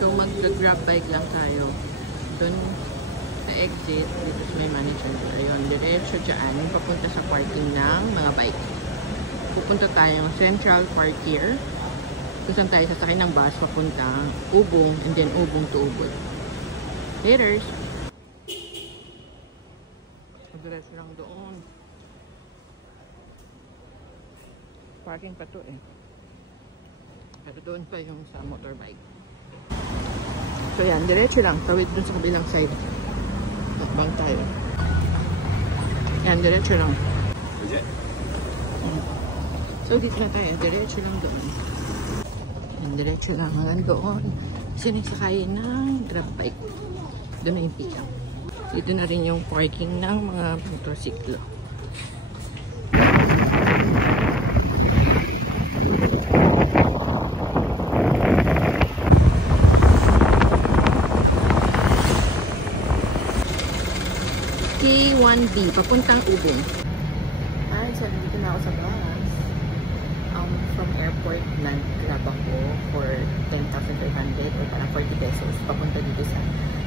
So mag-grab bike lang tayo. Doon sa exit, dito sa may manager nila. Yun, diretso dyan, papunta sa parking ng mga bike. Pupunta tayo Central Park here. Kung saan tayo sasakay ng bus, papunta Ubong, and then Ubong to Ubod. Laters! Diretso lang doon. Parking pa to eh. Pero doon pa yung sa motorbike. So yan, diretso lang. Tawid dun sa kabilang side. Takbang tayo. Yan, diretso lang. So dito na tayo. Diretso lang doon. Yan, diretso lang hanggang doon. Sinisakay ng grab bike. Doon na yung pick-up. Dito na rin yung parking ng mga motorsiklo. K1B, papuntang Ubong. So dito na ako sa bus. From airport, nag-grab ako for 10,500 or parang 40 pesos. Papunta dito sa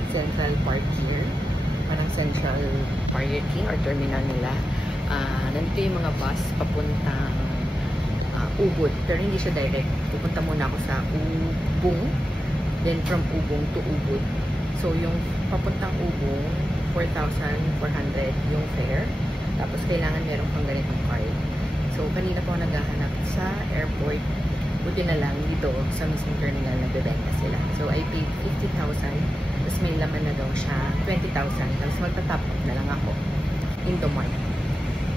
Central Park here. Parang Central Parking or terminal nila. Nandito yung mga bus papuntang Ubod. Pero hindi siya direct. Pupunta muna ako sa Ubong. Then from Ubong to Ubod. So yung papuntang Ubong, 4,400 yung fare. Tapos kailangan meron pang ganitong card. So kanina po naghahanap sa airport. Buti na lang dito sa mismong terminal nagbebenta sila. So I paid 50,000. Tapos may laman na daw siya 20,000. Tapos magta-top up na lang ako in the morning.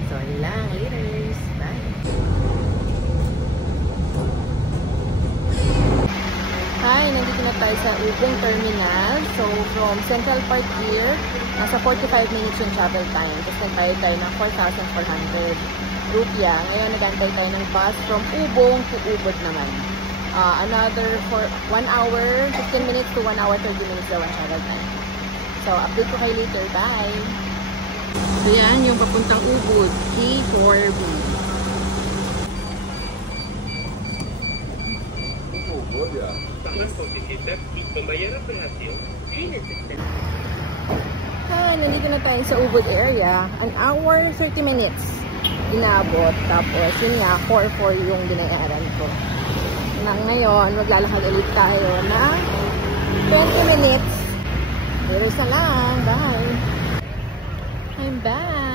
So lang, laters. Bye! Hi, nandito na tayo sa Ubong Terminal. So, from Central Park here, nasa 45 minutes yung travel time. Tapos nagbayad tayo ng 4,400 rupiah. Ngayon, nagantay tayo ng bus from Ubong to Ubod naman. Another for 1 hour, 15 minutes to 1 hour, 30 minutes daw ang travel time. So, update ko kayo later. Bye! So, yan yung papuntang Ubod, K4B. Hi, nandito na tayo sa Ubod area. An hour, 30 minutes inabot. Tapos, yun nga, 4-4 yung binayaran ko. Ngayon, maglalakad ulit tayo na 20 minutes. Here's na lang. Bye! I'm back!